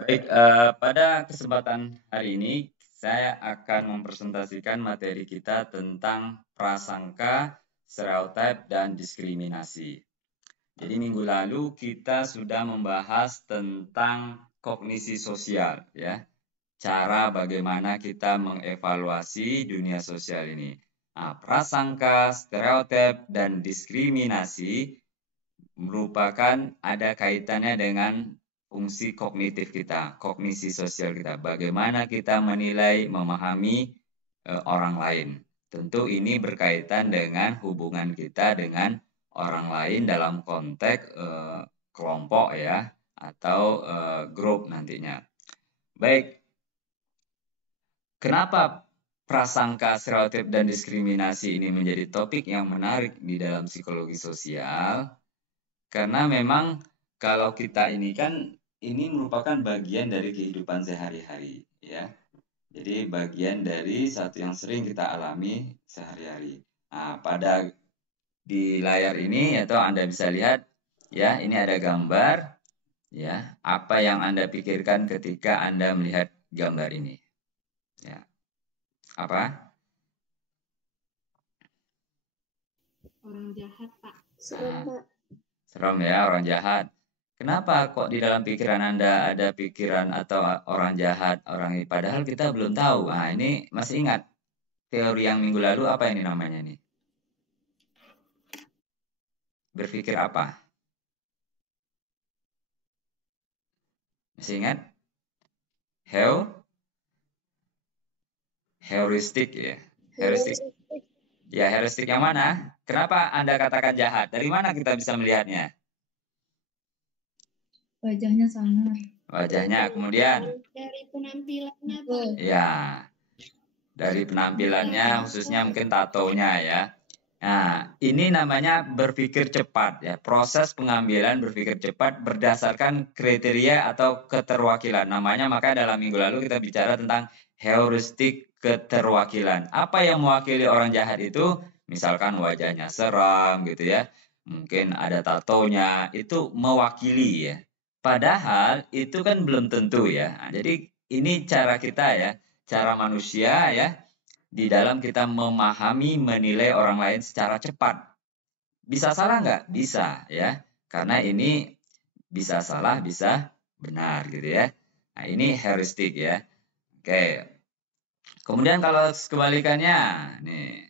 Baik, pada kesempatan hari ini saya akan mempresentasikan materi kita tentang prasangka, stereotip, dan diskriminasi. Jadi minggu lalu kita sudah membahas tentang kognisi sosial, ya, cara bagaimana kita mengevaluasi dunia sosial ini. Nah, prasangka, stereotip, dan diskriminasi merupakan ada kaitannya dengan fungsi kognitif kita, kognisi sosial kita. Bagaimana kita menilai, memahami orang lain. Tentu ini berkaitan dengan hubungan kita dengan orang lain dalam konteks kelompok ya atau grup nantinya. Baik, kenapa prasangka, stereotip, dan diskriminasi ini menjadi topik yang menarik di dalam psikologi sosial? Karena memang kalau kita ini kan ini merupakan bagian dari kehidupan sehari-hari ya. Jadi bagian dari satu yang sering kita alami sehari-hari. Nah, pada di layar ini atau Anda bisa lihat ya, ini ada gambar ya. Apa yang Anda pikirkan ketika Anda melihat gambar ini? Ya. Apa? Orang jahat, Pak. Nah, serem ya, orang jahat. Kenapa kok di dalam pikiran Anda ada pikiran atau orang jahat, orang ini? Padahal kita belum tahu. Nah, ini masih ingat teori yang minggu lalu apa ini namanya nih? Berpikir apa? Masih ingat? Heuristik ya. Heuristik. Ya, heuristik yang mana? Kenapa Anda katakan jahat? Dari mana kita bisa melihatnya? Wajahnya sangar. Wajahnya, kemudian Dari penampilannya, Pak. ya, dari penampilannya khususnya mungkin tatonya ya. Nah, ini namanya berpikir cepat ya. Proses pengambilan berpikir cepat berdasarkan kriteria atau keterwakilan. Namanya maka dalam minggu lalu kita bicara tentang heuristik keterwakilan. Apa yang mewakili orang jahat itu? Misalkan wajahnya seram gitu ya. Mungkin ada tatonya, itu mewakili ya. Padahal itu kan belum tentu ya. Nah, jadi ini cara kita ya, cara manusia ya di dalam kita memahami, menilai orang lain secara cepat. Bisa salah nggak? Bisa ya. Karena ini bisa salah, bisa benar gitu ya. Nah, ini heuristik ya. Oke. Kemudian kalau kebalikannya, nih.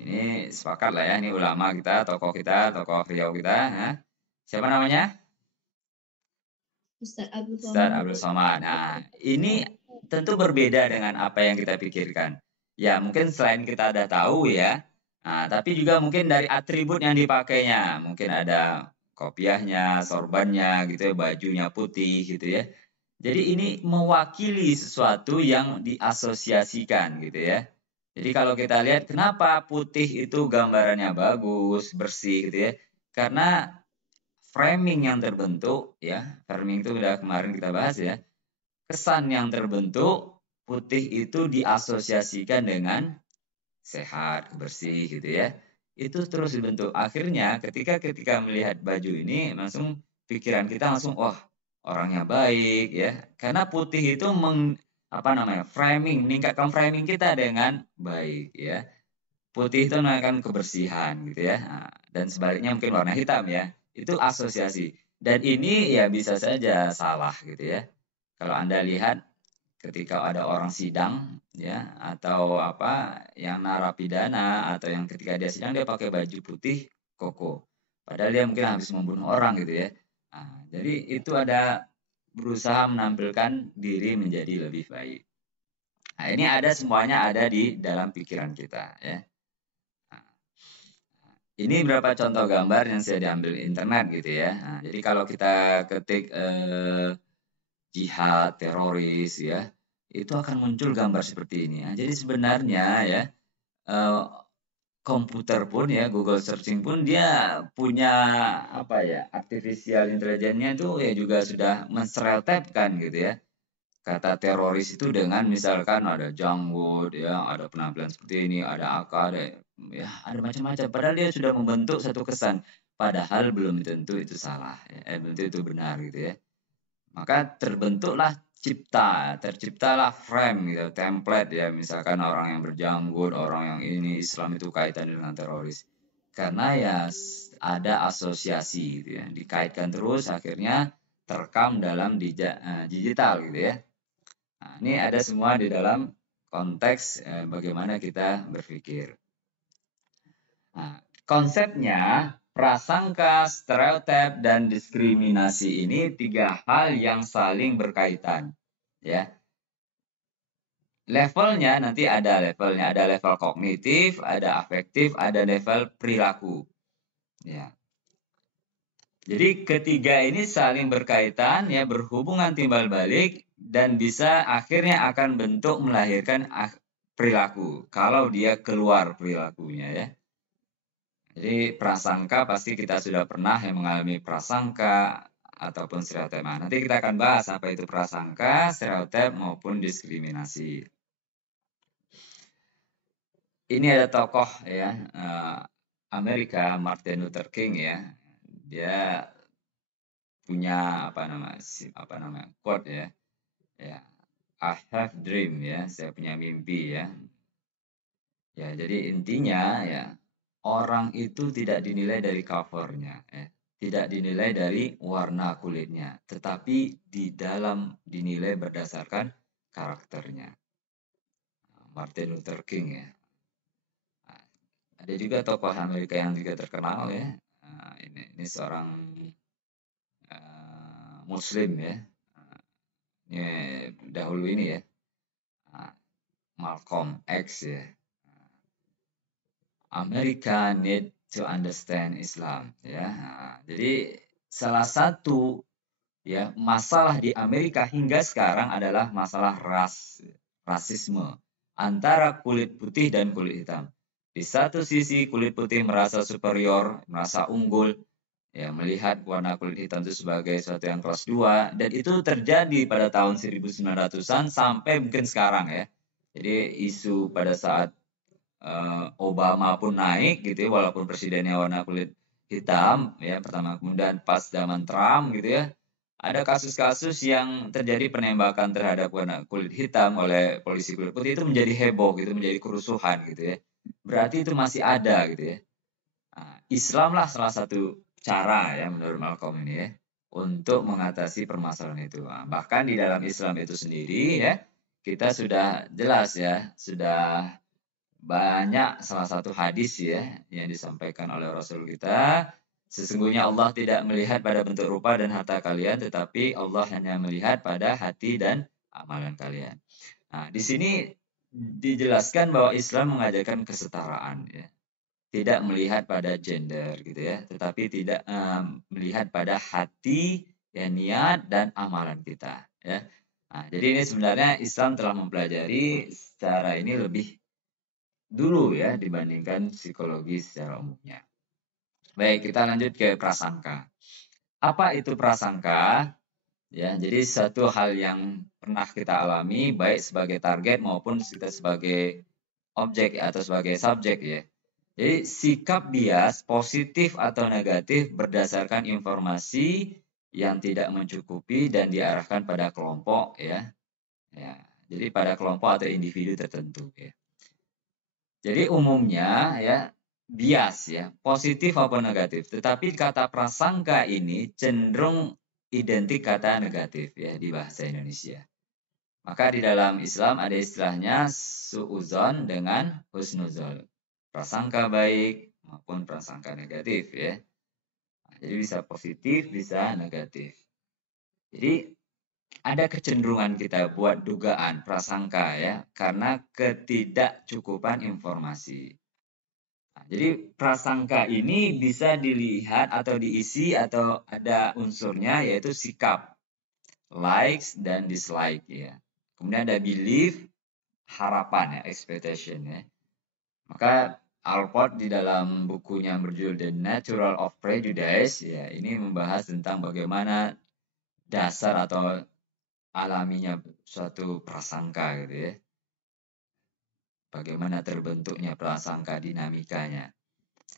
Ini sepakat lah ya, ini ulama kita, tokoh Riau kita. Nah, siapa namanya? Ustaz Abdul Ustaz Somad. Abdul Somad. Nah, ini tentu berbeda dengan apa yang kita pikirkan. Ya, mungkin selain kita ada tahu ya, nah, tapi juga mungkin dari atribut yang dipakainya. Mungkin ada kopiahnya, sorbannya gitu ya, bajunya putih gitu ya. Jadi ini mewakili sesuatu yang diasosiasikan gitu ya. Jadi kalau kita lihat kenapa putih itu gambarannya bagus, bersih gitu ya. Karena framing yang terbentuk ya, framing itu udah kemarin kita bahas ya. Kesan yang terbentuk putih itu diasosiasikan dengan sehat, bersih gitu ya. Itu terus dibentuk. Akhirnya ketika melihat baju ini langsung pikiran kita langsung wah, orangnya baik ya. Karena putih itu framing, meningkatkan framing kita dengan baik ya. Putih itu menaikkan kebersihan gitu ya. Nah, dan sebaliknya mungkin warna hitam ya. Itu asosiasi. Dan ini ya bisa saja salah gitu ya. Kalau Anda lihat ketika ada orang sidang ya atau apa yang narapidana atau yang ketika dia sidang dia pakai baju putih koko. Padahal dia mungkin habis membunuh orang gitu ya. Nah, jadi itu ada berusaha menampilkan diri menjadi lebih baik. Nah, ini ada semuanya ada di dalam pikiran kita ya. Ini berapa contoh gambar yang saya diambil internet gitu ya. Nah, jadi kalau kita ketik jihad, teroris ya, itu akan muncul gambar seperti ini. Nah, jadi sebenarnya ya eh, komputer pun ya Google searching pun dia punya apa ya artificial intelligence-nya itu ya juga sudah menstereotipkan gitu ya kata teroris itu dengan misalkan ada janggut ya ada penampilan seperti ini ada AK ada ya ada macam-macam padahal dia sudah membentuk satu kesan padahal belum tentu itu salah ya belum tentu itu benar gitu ya Maka terciptalah frame gitu, template ya, misalkan orang yang berjanggut, orang yang ini Islam itu kaitan dengan teroris. Karena ya ada asosiasi gitu ya, dikaitkan terus akhirnya terekam dalam digital gitu ya. Nah, ini ada semua di dalam konteks bagaimana kita berpikir. Nah, konsepnya prasangka, stereotip, dan diskriminasi ini tiga hal yang saling berkaitan. Ya, levelnya nanti ada levelnya, ada level kognitif, ada afektif, ada level perilaku. Ya. Jadi ketiga ini saling berkaitan ya, berhubungan timbal balik dan bisa akhirnya akan bentuk melahirkan perilaku kalau dia keluar perilakunya ya. Jadi prasangka pasti kita sudah pernah yang mengalami prasangka ataupun stereotip. Nah, nanti kita akan bahas apa itu prasangka, stereotip maupun diskriminasi. Ini ada tokoh ya Amerika, Martin Luther King ya. Dia punya apa nama quote ya. Ya, I have dream ya, saya punya mimpi ya. Ya, jadi intinya ya orang itu tidak dinilai dari covernya ya. Tidak dinilai dari warna kulitnya, tetapi di dalam dinilai berdasarkan karakternya. Martin Luther King ya. Ada juga tokoh Amerika yang juga terkenal ya. Ini seorang Muslim ya. Ini dahulu ini ya. Malcolm X ya. America need to understand Islam ya. Jadi salah satu ya masalah di Amerika hingga sekarang adalah masalah rasisme antara kulit putih dan kulit hitam. Di satu sisi kulit putih merasa superior, merasa unggul, ya melihat warna kulit hitam itu sebagai sesuatu yang kelas 2 dan itu terjadi pada tahun 1900-an sampai mungkin sekarang ya. Jadi isu pada saat Obama pun naik gitu ya, walaupun presidennya warna kulit hitam ya pertama, kemudian pas zaman Trump gitu ya ada kasus-kasus yang terjadi penembakan terhadap warna kulit hitam oleh polisi kulit putih itu menjadi heboh gitu, menjadi kerusuhan gitu ya. Berarti itu masih ada gitu ya. Nah, Islam lah salah satu cara ya menurut Malcolm ini ya untuk mengatasi permasalahan itu. Nah, bahkan di dalam Islam itu sendiri ya kita sudah jelas ya, sudah banyak salah satu hadis ya yang disampaikan oleh Rasul kita. Sesungguhnya Allah tidak melihat pada bentuk rupa dan harta kalian, tetapi Allah hanya melihat pada hati dan amalan kalian. Nah, di sini dijelaskan bahwa Islam mengajarkan kesetaraan ya. Tidak melihat pada gender gitu ya, tetapi tidak melihat pada hati, ya, niat dan amalan kita ya. Nah, jadi ini sebenarnya Islam telah mempelajari secara ini lebih dulu ya dibandingkan psikologi secara umumnya. Baik, kita lanjut ke prasangka. Apa itu prasangka? Ya, jadi satu hal yang pernah kita alami baik sebagai target maupun kita sebagai objek atau sebagai subjek ya. Jadi sikap bias positif atau negatif berdasarkan informasi yang tidak mencukupi dan diarahkan pada kelompok ya. Ya, jadi pada kelompok atau individu tertentu ya. Jadi umumnya ya bias ya, positif maupun negatif. Tetapi kata prasangka ini cenderung identik kata negatif ya di bahasa Indonesia. Maka di dalam Islam ada istilahnya su'uzon dengan husnuzon. Prasangka baik maupun prasangka negatif ya. Jadi bisa positif, bisa negatif. Jadi ada kecenderungan kita buat dugaan prasangka ya karena ketidakcukupan informasi. Nah, jadi prasangka ini bisa dilihat atau diisi atau ada unsurnya yaitu sikap, likes dan dislike ya. Kemudian ada belief, harapan ya, expectation ya. Maka Alport di dalam bukunya berjudul The Natural of Prejudice ya ini membahas tentang bagaimana dasar atau alaminya suatu prasangka gitu ya. Bagaimana terbentuknya prasangka dinamikanya.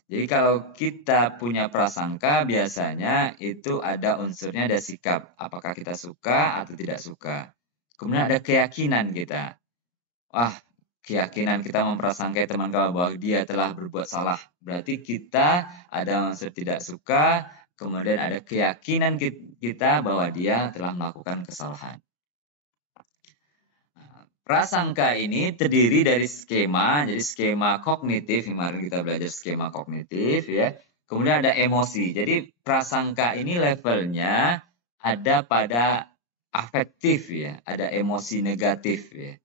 Jadi kalau kita punya prasangka biasanya itu ada unsurnya, ada sikap. Apakah kita suka atau tidak suka. Kemudian ada keyakinan kita. Wah, keyakinan kita memprasangkai teman kita bahwa dia telah berbuat salah. Berarti kita ada unsur tidak suka, kemudian ada keyakinan kita bahwa dia telah melakukan kesalahan. Prasangka ini terdiri dari skema, jadi skema kognitif, kemarin kita belajar skema kognitif ya. Kemudian ada emosi. Jadi prasangka ini levelnya ada pada afektif ya, ada emosi negatif ya.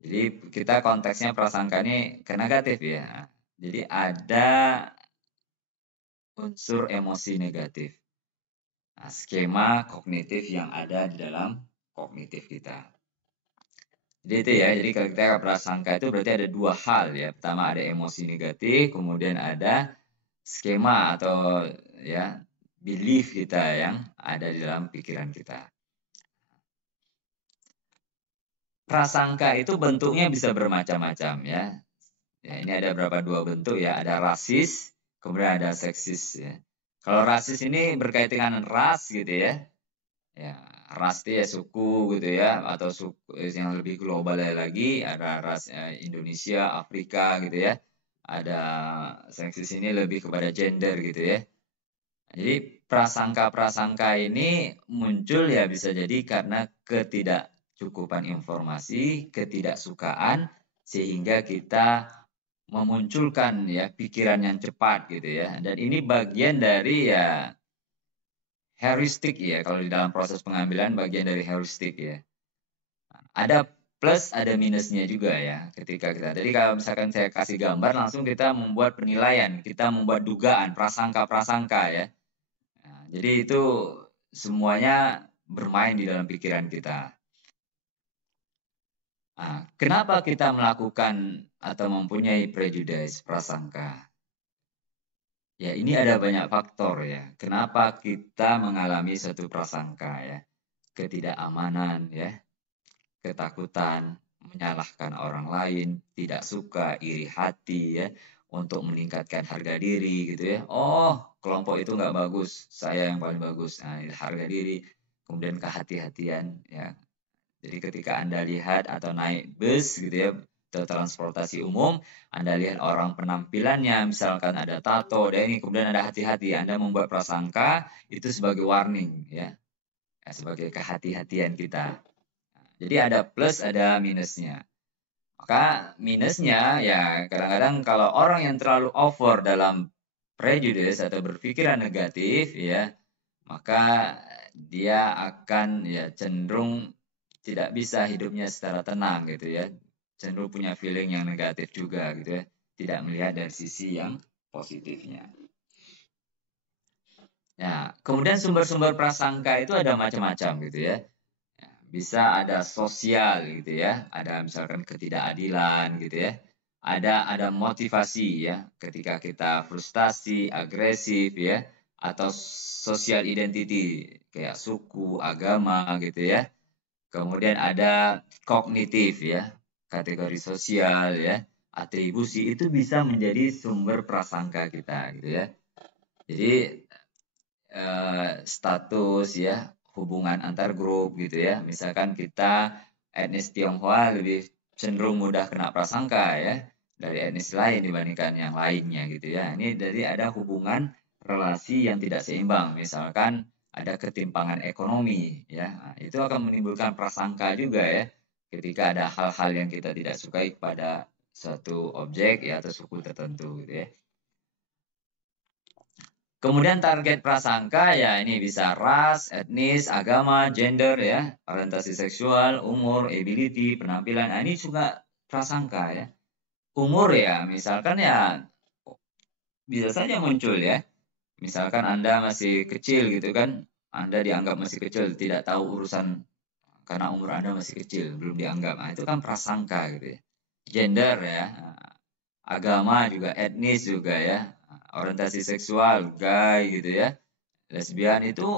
Jadi kita konteksnya prasangka ini ke negatif ya. Jadi ada unsur emosi negatif. Nah, skema kognitif yang ada di dalam kognitif kita. Jadi itu ya, jadi kalau kita prasangka itu berarti ada dua hal ya. Pertama ada emosi negatif, kemudian ada skema atau ya belief kita yang ada di dalam pikiran kita. Prasangka itu bentuknya bisa bermacam-macam ya. Ya, ini ada dua bentuk ya, ada rasis, kemudian ada seksis ya. Kalau rasis ini berkaitan dengan ras gitu ya. Ya, ras itu ya suku gitu ya, atau suku yang lebih global lagi ada ras Indonesia, Afrika gitu ya. Ada seksis ini lebih kepada gender gitu ya. Jadi prasangka-prasangka ini muncul ya bisa jadi karena ketidakcukupan informasi, ketidaksukaan sehingga kita memunculkan ya pikiran yang cepat gitu ya. Dan ini bagian dari ya heuristik ya, kalau di dalam proses pengambilan bagian dari heuristik ya. Ada plus, ada minusnya juga ya ketika kita. Jadi kalau misalkan saya kasih gambar langsung kita membuat penilaian, kita membuat dugaan, prasangka-prasangka ya. Nah, jadi itu semuanya bermain di dalam pikiran kita. Nah, kenapa kita melakukan atau mempunyai prejudice prasangka? Ya, ini ada banyak faktor ya. Kenapa kita mengalami satu prasangka ya? Ketidakamanan ya, ketakutan, menyalahkan orang lain, tidak suka, iri hati ya, untuk meningkatkan harga diri gitu ya. Oh, kelompok itu nggak bagus, saya yang paling bagus. Nah, harga diri, kemudian kehati-hatian ya. Jadi ketika Anda lihat atau naik bus gitu ya, atau transportasi umum, Anda lihat orang penampilannya, misalkan ada tato, dan ini kemudian ada hati-hati, Anda membuat prasangka itu sebagai warning ya, sebagai kehati-hatian kita. Jadi ada plus, ada minusnya. Maka minusnya ya kadang-kadang kalau orang yang terlalu over dalam prejudice atau berpikiran negatif ya, maka dia akan ya cenderung tidak bisa hidupnya secara tenang gitu ya. Cenderung punya feeling yang negatif juga gitu ya. Tidak melihat dari sisi yang positifnya. Nah, kemudian sumber-sumber prasangka itu ada macam-macam gitu ya. Bisa ada sosial gitu ya, ada misalkan ketidakadilan gitu ya, ada motivasi ya, ketika kita frustasi, agresif ya, atau social identity kayak suku, agama gitu ya. Kemudian ada kognitif ya, kategori sosial ya, atribusi itu bisa menjadi sumber prasangka kita gitu ya. Jadi status ya, hubungan antar grup gitu ya. Misalkan kita etnis Tionghoa lebih cenderung mudah kena prasangka ya dari etnis lain dibandingkan yang lainnya gitu ya. Ini jadi ada hubungan relasi yang tidak seimbang. Misalkan ada ketimpangan ekonomi ya. Nah, itu akan menimbulkan prasangka juga ya ketika ada hal-hal yang kita tidak sukai pada suatu objek ya atau suku tertentu gitu ya. Kemudian target prasangka ya ini bisa ras, etnis, agama, gender ya, orientasi seksual, umur, ability, penampilan. Nah, ini juga prasangka ya. Umur ya, misalkan ya bisa saja muncul ya. Misalkan Anda masih kecil gitu kan, Anda dianggap masih kecil, tidak tahu urusan karena umur Anda masih kecil, belum dianggap. Nah, itu kan prasangka gitu ya. Gender ya, agama juga, etnis juga ya, orientasi seksual, gay gitu ya, lesbian itu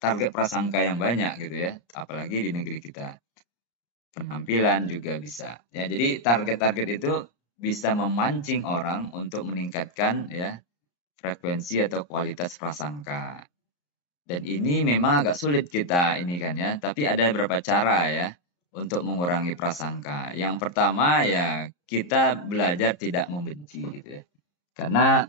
target prasangka yang banyak gitu ya, apalagi di negeri kita. Penampilan juga bisa. Ya, jadi target-target itu bisa memancing orang untuk meningkatkan ya frekuensi atau kualitas prasangka. Dan ini memang agak sulit kita ini kan ya, tapi ada beberapa cara ya untuk mengurangi prasangka. Yang pertama ya kita belajar tidak membenci gitu ya. Karena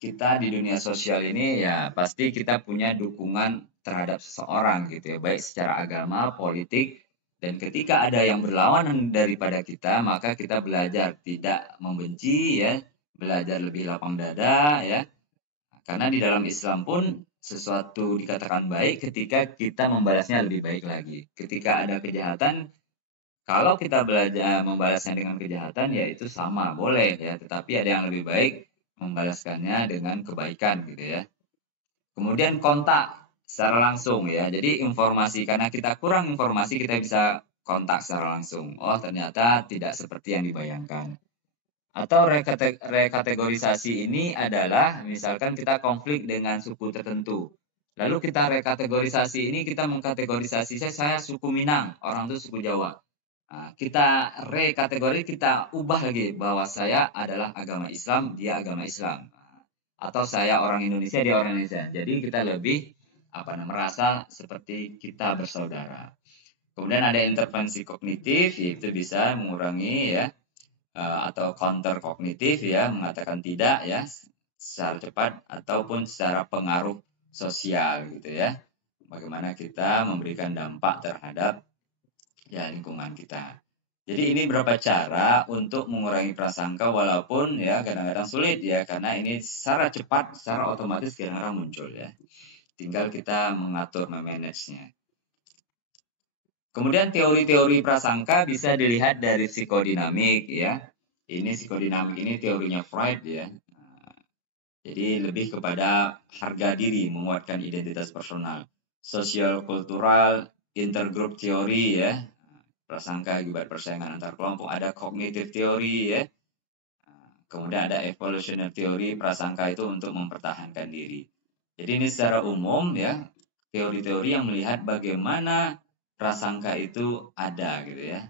kita di dunia sosial ini ya pasti kita punya dukungan terhadap seseorang gitu ya, baik secara agama, politik, dan ketika ada yang berlawanan daripada kita, maka kita belajar tidak membenci ya, belajar lebih lapang dada ya. Karena di dalam Islam pun sesuatu dikatakan baik ketika kita membalasnya lebih baik lagi. Ketika ada kejahatan, kalau kita belajar membalasnya dengan kejahatan, ya itu sama, boleh ya. Tetapi ada yang lebih baik membalaskannya dengan kebaikan gitu ya. Kemudian kontak secara langsung ya. Jadi informasi, karena kita kurang informasi, kita bisa kontak secara langsung. Oh ternyata tidak seperti yang dibayangkan. Atau rekategorisasi ini adalah misalkan kita konflik dengan suku tertentu. Lalu kita rekategorisasi ini, kita mengkategorisasi saya suku Minang, orang itu suku Jawa. Nah, kita rekategori, kita ubah lagi bahwa saya adalah agama Islam, dia agama Islam. Atau saya orang Indonesia, dia orang Indonesia. Jadi kita lebih merasa seperti kita bersaudara. Kemudian ada intervensi kognitif, yaitu bisa mengurangi ya atau counter kognitif ya, mengatakan tidak ya secara cepat ataupun secara pengaruh sosial gitu ya. Bagaimana kita memberikan dampak terhadap ya lingkungan kita. Jadi ini beberapa cara untuk mengurangi prasangka walaupun ya kadang-kadang sulit ya, karena ini secara cepat, secara otomatis kadang-kadang muncul ya. Tinggal kita mengatur, memanagenya. Kemudian teori-teori prasangka bisa dilihat dari psikodinamik ya. Ini psikodinamik ini teorinya Freud ya. Jadi lebih kepada harga diri, menguatkan identitas personal. Sosial kultural, intergroup teori ya. Prasangka akibat persaingan antar kelompok. Ada kognitif teori ya. Kemudian ada evolutionary teori, prasangka itu untuk mempertahankan diri. Jadi ini secara umum ya, teori-teori yang melihat bagaimana prasangka itu ada gitu ya.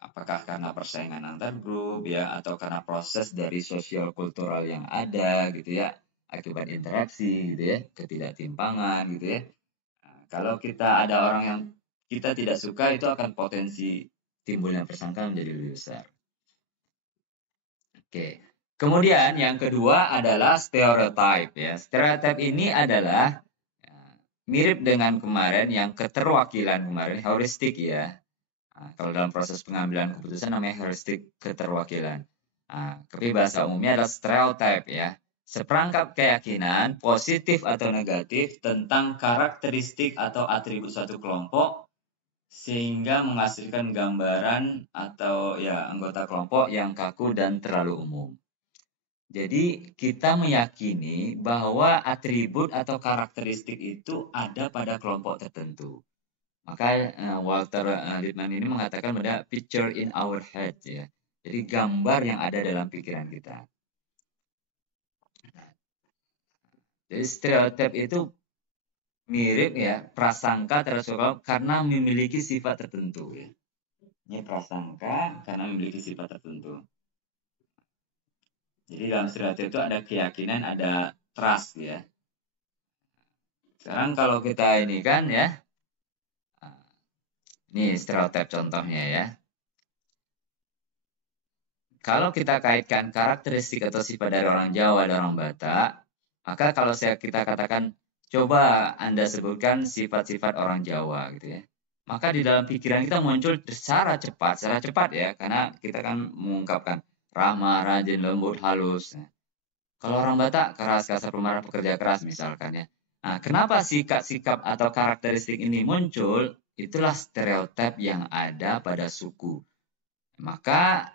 Apakah karena persaingan antar grup ya, atau karena proses dari sosial kultural yang ada gitu ya, akibat interaksi gitu ya, ketidaktimpangan gitu ya. Nah, kalau kita ada orang yang kita tidak suka, itu akan potensi timbulnya prasangka menjadi lebih besar. Oke. Kemudian yang kedua adalah stereotype ya. Stereotype ini adalah mirip dengan kemarin yang keterwakilan kemarin, heuristik ya. Nah, kalau dalam proses pengambilan keputusan namanya heuristik keterwakilan. Nah, tapi bahasa umumnya adalah stereotype ya. Seperangkap keyakinan positif atau negatif tentang karakteristik atau atribut suatu kelompok sehingga menghasilkan gambaran atau ya anggota kelompok yang kaku dan terlalu umum. Jadi kita meyakini bahwa atribut atau karakteristik itu ada pada kelompok tertentu. Maka Walter Lippmann ini mengatakan pada picture in our head ya. Jadi gambar yang ada dalam pikiran kita. Jadi stereotip itu mirip ya prasangka terhadap kelompok karena memiliki sifat tertentu ya. Ini prasangka karena memiliki sifat tertentu. Jadi dalam stereotip itu ada keyakinan, ada trust ya. Sekarang kalau kita ini kan ya, ini stereotip contohnya ya. Kalau kita kaitkan karakteristik atau sifat dari orang Jawa dan orang Batak, maka kalau kita katakan, coba Anda sebutkan sifat-sifat orang Jawa gitu ya. Maka di dalam pikiran kita muncul secara cepat ya, karena kita kan mengungkapkan ramah, rajin, lembut, halus. Kalau orang Batak, keras, kasar, pemarah, pekerja keras misalkan ya. Nah, kenapa sikap-sikap atau karakteristik ini muncul? Itulah stereotip yang ada pada suku. Maka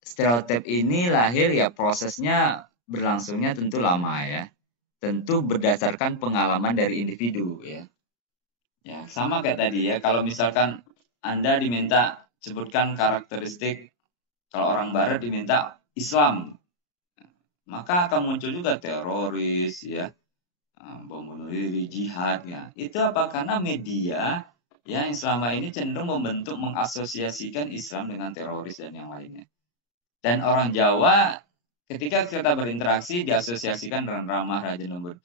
stereotip ini lahir ya prosesnya berlangsungnya tentu lama ya. Tentu berdasarkan pengalaman dari individu ya. Ya, sama kayak tadi ya. Kalau misalkan Anda diminta sebutkan karakteristik, kalau orang barat diminta Islam, maka akan muncul juga teroris ya, bom bunuh diri, jihad ya. Itu apa? Karena media ya yang selama ini cenderung membentuk mengasosiasikan Islam dengan teroris dan yang lainnya. Dan orang Jawa ketika kita berinteraksi diasosiasikan dengan ramah, rajin, lembut.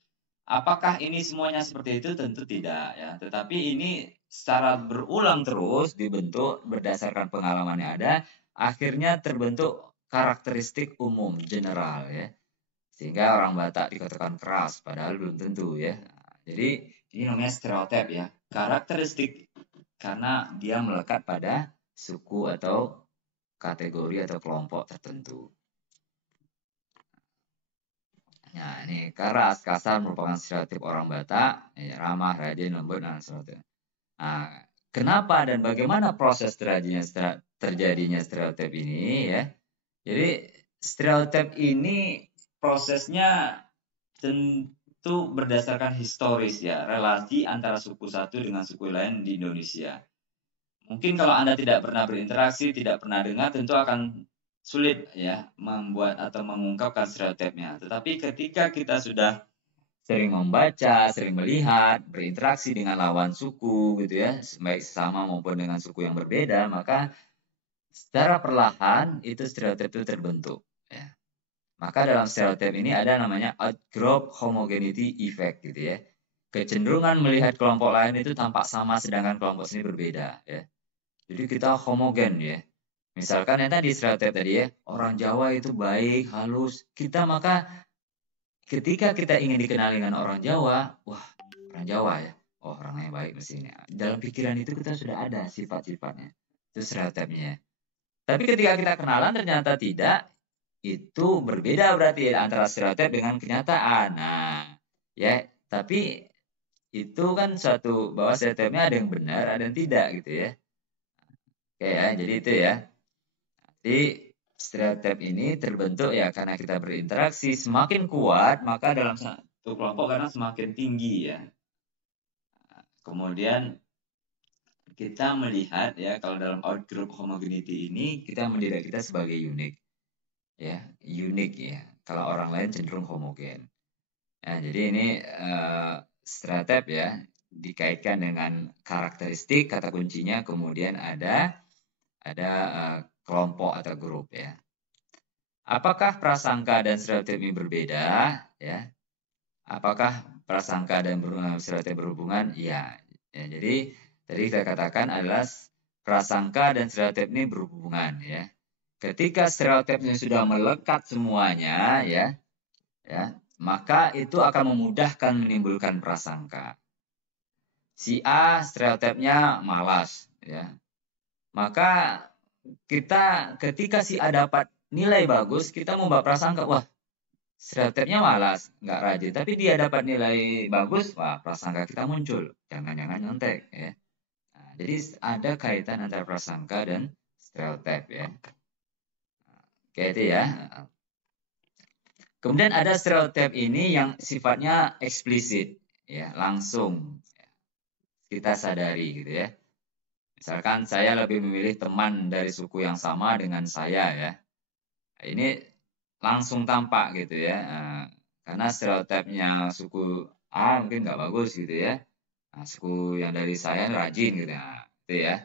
Apakah ini semuanya seperti itu? Tentu tidak ya. Tetapi ini secara berulang terus dibentuk berdasarkan pengalaman yang ada, akhirnya terbentuk karakteristik umum general ya. Sehingga orang Batak dikatakan keras, padahal belum tentu ya. Jadi ini namanya stereotip ya. Karakteristik karena dia melekat pada suku atau kategori atau kelompok tertentu. Nah, ini keras, kasar merupakan stereotip orang Batak, ya, ramah, rajin, lembut, dan stereotip. Nah, kenapa dan bagaimana proses terjadinya stereotip ini ya? Jadi stereotip ini prosesnya tentu berdasarkan historis ya, relasi antara suku satu dengan suku lain di Indonesia. Mungkin kalau Anda tidak pernah berinteraksi, tidak pernah dengar, tentu akan sulit ya membuat atau mengungkapkan stereotipnya. Tetapi ketika kita sudah sering membaca, sering melihat, berinteraksi dengan lawan suku gitu ya, baik sesama maupun dengan suku yang berbeda, maka secara perlahan itu stereotip itu terbentuk ya. Maka dalam stereotip ini ada namanya outgroup homogeneity effect gitu ya. Kecenderungan melihat kelompok lain itu tampak sama sedangkan kelompok sendiri berbeda ya. Jadi kita homogen ya. Misalkan yang tadi stereotip tadi ya, orang Jawa itu baik, halus. Maka ketika kita ingin dikenal dengan orang Jawa, wah orang Jawa ya, oh orangnya baik mesti ini. Dalam pikiran itu kita sudah ada sifat-sifatnya. Itu stereotipnya. Tapi ketika kita kenalan ternyata tidak, itu berbeda berarti ya, antara stereotip dengan kenyataan. Nah, ya, tapi itu kan suatu bahwa stereotipnya ada yang benar, ada yang tidak gitu ya. Oke ya, jadi itu ya. Jadi stereotip ini terbentuk ya karena kita berinteraksi semakin kuat maka dalam satu kelompok karena semakin tinggi ya. Kemudian kita melihat ya kalau dalam outgroup homogeneity ini kita melihat kita sebagai unik ya, unik ya. Kalau orang lain cenderung homogen. Nah, jadi ini stereotip ya dikaitkan dengan karakteristik kata kuncinya kemudian ada kelompok atau grup ya. Apakah prasangka dan stereotip ini berbeda? Ya. Apakah prasangka dan stereotip berhubungan? Ya. Jadi tadi kita katakan adalah prasangka dan stereotip ini berhubungan ya. Ketika stereotipnya sudah melekat semuanya ya, maka itu akan memudahkan menimbulkan prasangka. Si A stereotipnya malas ya. Maka kita ketika si A dapat nilai bagus, kita membawa prasangka, wah stereotipnya malas, nggak rajin, tapi dia dapat nilai bagus, wah prasangka kita muncul, jangan-jangan nyontek ya. Nah, jadi ada kaitan antara prasangka dan stereotip ya. Kayak itu ya. Kemudian ada stereotip ini yang sifatnya eksplisit, ya langsung kita sadari gitu ya. Misalkan saya lebih memilih teman dari suku yang sama dengan saya ya. Ini langsung tampak gitu ya. Karena stereotipnya suku A mungkin nggak bagus gitu ya. Nah, suku yang dari saya rajin gitu ya. Itu ya.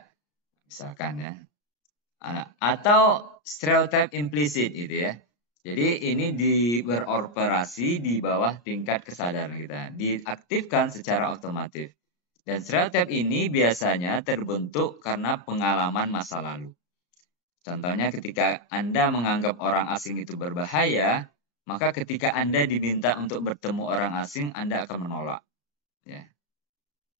Misalkan ya. Atau stereotip implisit gitu ya. Jadi ini beroperasi di bawah tingkat kesadaran kita. Diaktifkan secara otomatis. Dan stereotip ini biasanya terbentuk karena pengalaman masa lalu. Contohnya ketika Anda menganggap orang asing itu berbahaya, maka ketika Anda diminta untuk bertemu orang asing, Anda akan menolak. Ya.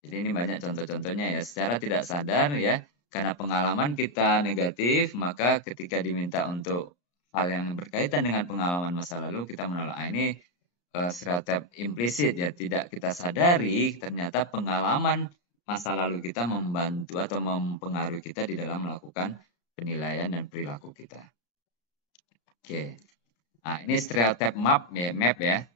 Jadi ini banyak contoh-contohnya ya. Secara tidak sadar ya, karena pengalaman kita negatif, maka ketika diminta untuk hal yang berkaitan dengan pengalaman masa lalu, kita menolak. Ini stereotip implisit ya, tidak kita sadari ternyata pengalaman masa lalu kita membantu atau mempengaruhi kita di dalam melakukan penilaian dan perilaku kita. Oke, nah ini stereotip map ya.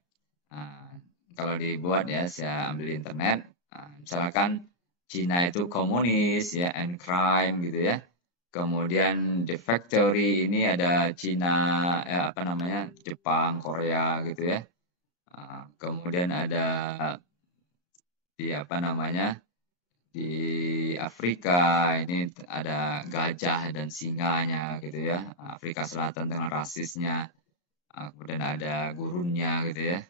Nah, kalau dibuat ya, saya ambil di internet. Nah, misalkan Cina itu komunis ya, and crime gitu ya. Kemudian the factory ini ada Cina, Jepang, Korea gitu ya. Kemudian ada di Di Afrika ini ada gajah dan singanya gitu ya. Afrika Selatan dengan rasisnya. Kemudian ada gurunnya gitu ya.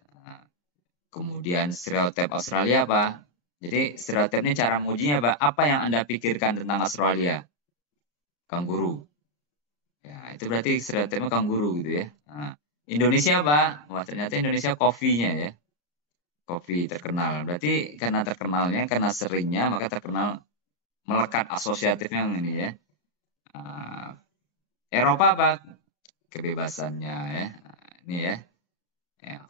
Kemudian stereotip Australia apa? Jadi stereotip ini cara mengujinya apa? Apa yang Anda pikirkan tentang Australia? Kanguru. Ya, itu berarti stereotipnya kanguru gitu ya. Indonesia apa? Wah, ternyata Indonesia kopinya ya. Kopi terkenal. Berarti karena terkenalnya, karena seringnya, maka terkenal melekat asosiatifnya yang ini ya. Eropa apa? Kebebasannya ya. Ini ya.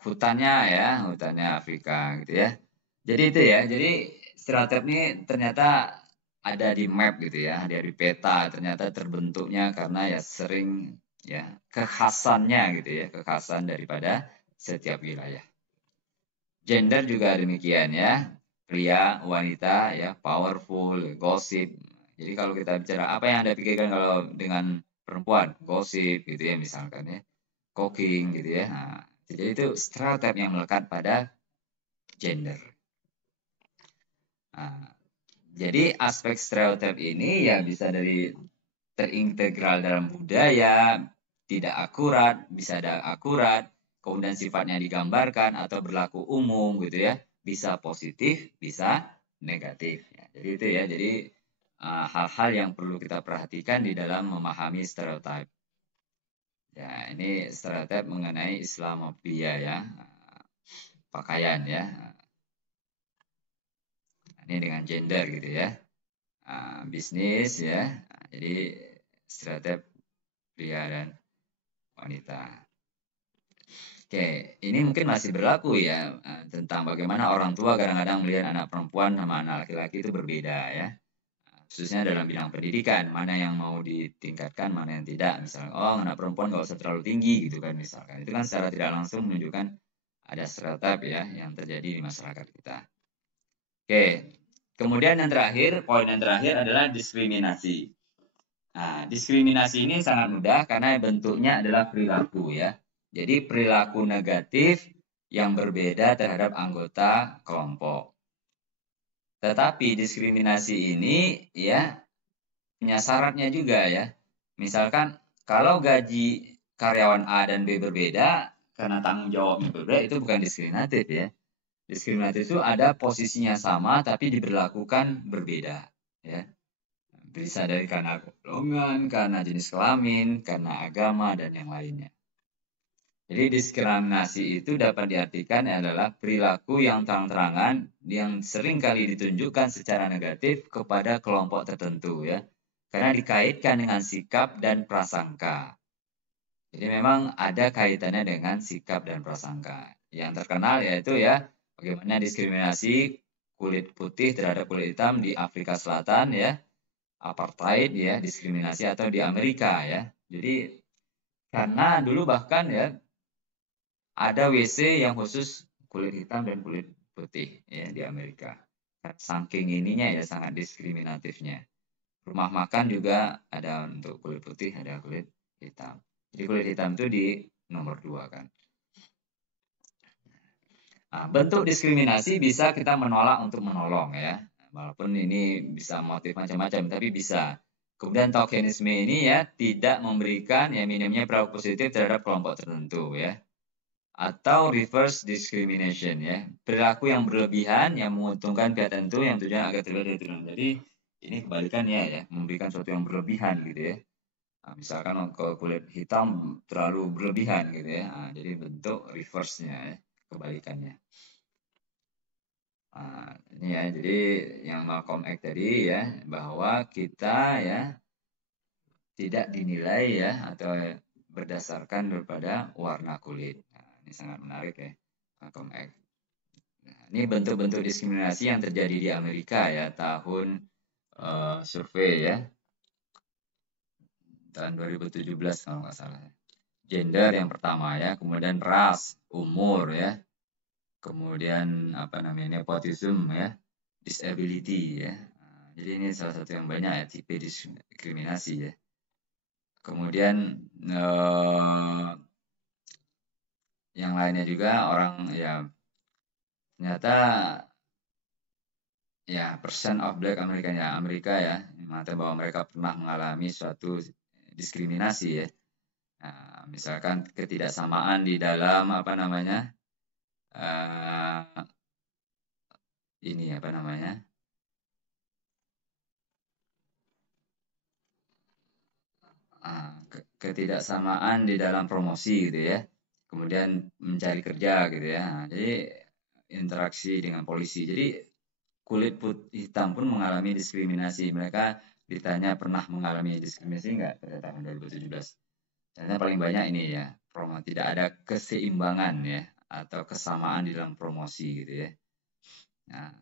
Hutannya Afrika gitu ya. Jadi itu ya. Jadi stereotip ini ternyata ada di map gitu ya, ada di peta, ternyata terbentuknya karena ya sering ya kekhasannya gitu ya, kekhasan daripada setiap wilayah. Gender juga demikian ya, pria, wanita ya, powerful, gossip. Jadi kalau kita bicara apa yang Anda pikirkan kalau dengan perempuan, gossip gitu ya misalkan ya, cooking gitu ya. Jadi itu stereotip yang melekat pada gender. Jadi aspek stereotip ini ya bisa dari terintegral dalam budaya, tidak akurat, bisa ada akurat, kemudian sifatnya digambarkan atau berlaku umum gitu ya, bisa positif, bisa negatif. Ya, jadi itu ya, jadi hal-hal yang perlu kita perhatikan di dalam memahami stereotip. Ya, ini stereotip mengenai Islamophobia ya, pakaian ya. Ini dengan gender gitu ya. Bisnis ya. Jadi stereotip pria dan wanita. Oke, ini mungkin masih berlaku ya tentang bagaimana orang tua kadang-kadang melihat anak perempuan sama anak laki-laki itu berbeda ya. Khususnya dalam bidang pendidikan, mana yang mau ditingkatkan, mana yang tidak. Misalnya, oh anak perempuan nggak usah terlalu tinggi gitu kan misalkan. Itu kan secara tidak langsung menunjukkan ada stereotip ya yang terjadi di masyarakat kita. Oke, kemudian yang terakhir, poin yang terakhir adalah diskriminasi. Nah, diskriminasi ini sangat mudah karena bentuknya adalah perilaku ya. Jadi perilaku negatif yang berbeda terhadap anggota kelompok. Tetapi diskriminasi ini ya punya syaratnya juga ya. Misalkan kalau gaji karyawan A dan B berbeda karena tanggung jawabnya berbeda itu bukan diskriminatif ya. Diskriminatif itu ada posisinya sama tapi diberlakukan berbeda ya. Bisa dari karena golongan, karena jenis kelamin, karena agama, dan yang lainnya. Jadi diskriminasi itu dapat diartikan adalah perilaku yang terang-terangan yang sering kali ditunjukkan secara negatif kepada kelompok tertentu ya. Karena dikaitkan dengan sikap dan prasangka. Jadi memang ada kaitannya dengan sikap dan prasangka. Yang terkenal yaitu ya bagaimana diskriminasi kulit putih terhadap kulit hitam di Afrika Selatan ya. Apartheid ya, diskriminasi atau di Amerika ya. Jadi karena dulu bahkan ya ada WC yang khusus kulit hitam dan kulit putih ya di Amerika. Saking ininya ya sangat diskriminatifnya. Rumah makan juga ada untuk kulit putih, ada kulit hitam. Jadi kulit hitam itu di nomor 2 kan. Nah, bentuk diskriminasi bisa kita menolak untuk menolong ya. Walaupun ini bisa motif macam-macam, tapi bisa. Kemudian tokenisme ini ya tidak memberikan ya minimnya perilaku positif terhadap kelompok tertentu ya. Atau reverse discrimination ya. Perilaku yang berlebihan yang menguntungkan pihak tertentu yang tujuan agar terlihat dari. Jadi ini kebalikannya ya, memberikan sesuatu yang berlebihan gitu ya. Nah, misalkan ke kulit hitam terlalu berlebihan gitu ya. Nah, jadi bentuk reverse-nya ya, kebalikannya. Nah, ini ya, jadi yang Malcolm X tadi ya, bahwa kita ya tidak dinilai ya atau berdasarkan daripada warna kulit. Nah, ini sangat menarik ya, Malcolm X. Nah, ini bentuk-bentuk diskriminasi yang terjadi di Amerika ya, tahun survei ya, tahun 2017 kalau nggak salah. Gender yang pertama ya, kemudian ras, umur ya, kemudian apa namanya nepotisme ya, disability ya. Jadi ini salah satu yang banyak ya tipe diskriminasi ya. Kemudian yang lainnya juga orang ya ternyata ya percent of Black American ya Amerika ya, mengatakan bahwa mereka pernah mengalami suatu diskriminasi ya. Nah, misalkan ketidaksamaan di dalam apa namanya ini apa namanya ketidaksamaan di dalam promosi gitu ya, kemudian mencari kerja gitu ya. Nah, jadi interaksi dengan polisi. Jadi kulit hitam pun mengalami diskriminasi. Mereka ditanya pernah mengalami diskriminasi enggak pada tahun 2017. Ternyata paling banyak ini ya, tidak ada keseimbangan ya atau kesamaan di dalam promosi gitu ya. Nah,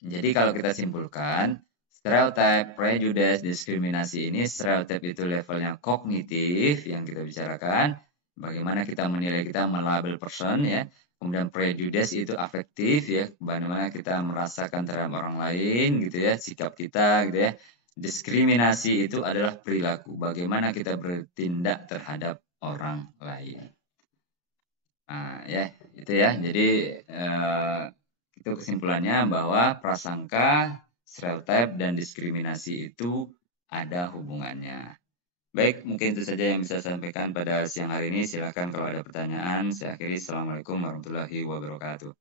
jadi kalau kita simpulkan, stereotip, prejudice, diskriminasi ini stereotip itu levelnya kognitif yang kita bicarakan, bagaimana kita menilai kita melabel person ya. Kemudian prejudice itu afektif ya, bagaimana kita merasakan terhadap orang lain gitu ya, sikap kita gitu ya. Diskriminasi itu adalah perilaku, bagaimana kita bertindak terhadap orang lain. Nah, ya, itu ya. Jadi itu kesimpulannya bahwa prasangka, stereotip dan diskriminasi itu ada hubungannya. Baik, mungkin itu saja yang bisa saya sampaikan pada siang hari ini. Silakan kalau ada pertanyaan. Saya akhiri. Assalamualaikum warahmatullahi wabarakatuh.